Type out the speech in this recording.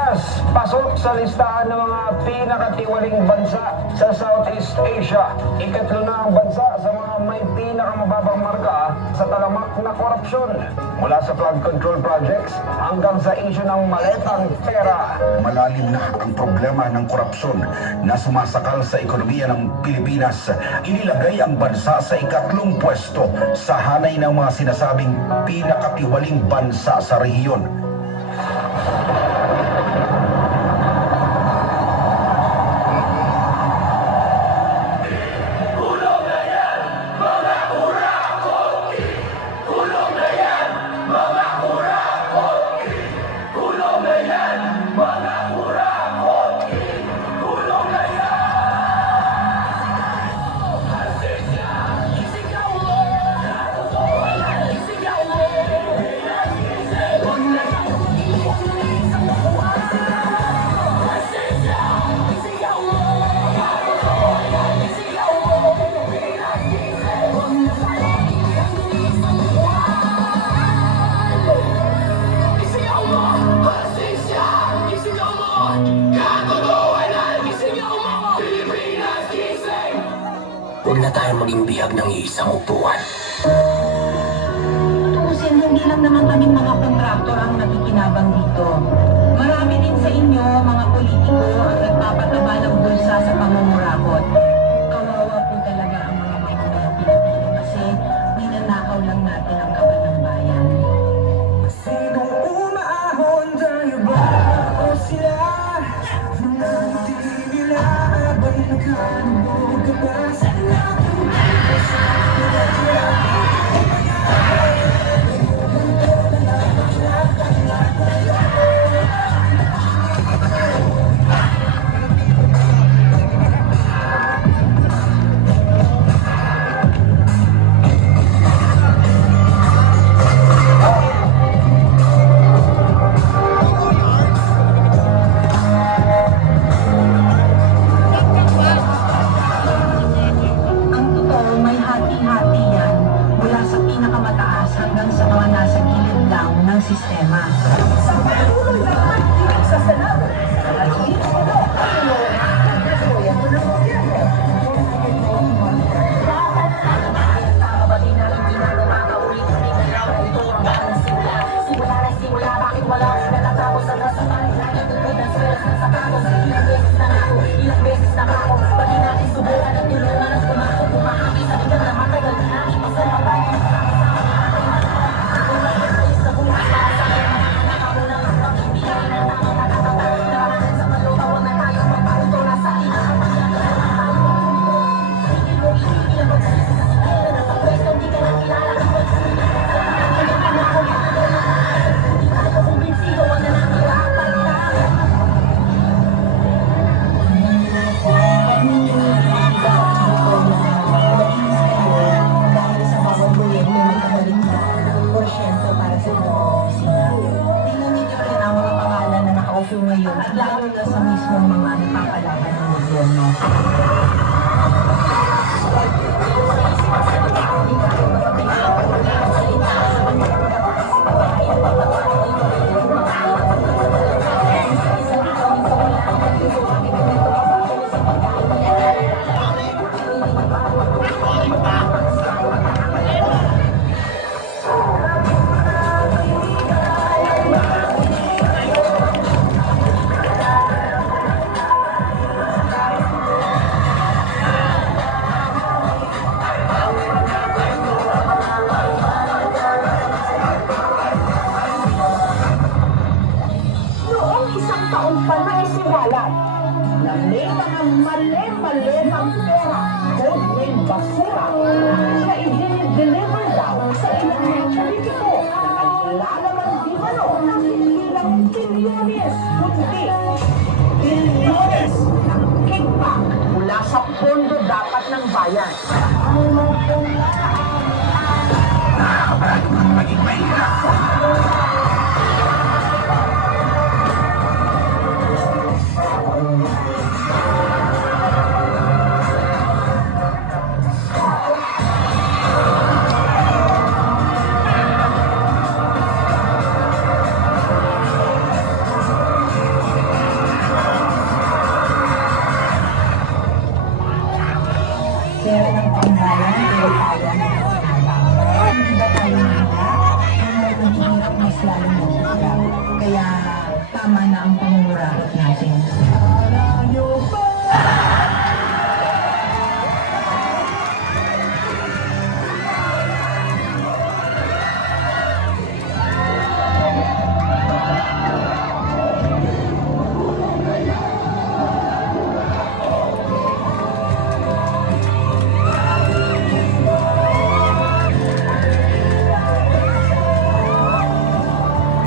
Pilipinas, pasok sa listahan ng mga pinakatiwaling bansa sa Southeast Asia. Ikatlo na ang bansa sa mga may pinakamababang marka sa talamak na korupsyon. Mula sa flood control projects hanggang sa issue ng maletang pera. Malalim na ang problema ng korupsyon na sumasakal sa ekonomiya ng Pilipinas. Inilagay ang bansa sa ikatlong pwesto sa hanay ng mga sinasabing pinakatiwaling bansa sa rehiyon. Huwag na tayong maging bihag ng iisang upuan. Tutusin, hindi lang naman kaming mga kontraktor ang nakikinabang dito. Marami din sa inyo, mga politiko, ang nagpapataba ng bulsa sa pamumurakot. Kawawa po talaga ang mga mamayang Pilipino kasi ninanakaw lang natin ang kaban ng bayan. Sinong umaahon tayo ba o sila? Mga hindi nila abay nagkalubog ka ba sa sistema. sa patuloy na pagdinig sa Senado at hindi mo simula, bakit wala akong natatapos ang nasa manila tungkol ng swelas ng sapatos. Ilang beses na ako, pati natin subukan at tulungan at kumahagi sa ilang na matagal na ipasa mabay. Ngayon, at lalo na sa mismong mga napapalaban ng gobyerno. na may mga mali-malimang pera o may basura na i-deliver daw sa ilang mga politiko na naglalaman di mano bilang bilyones kundi bilyones ng kickback mula sa pondo dapat ng bayan. Nakakabalik ng maging mahirap. Kaya tama na ang pangungurakot natin.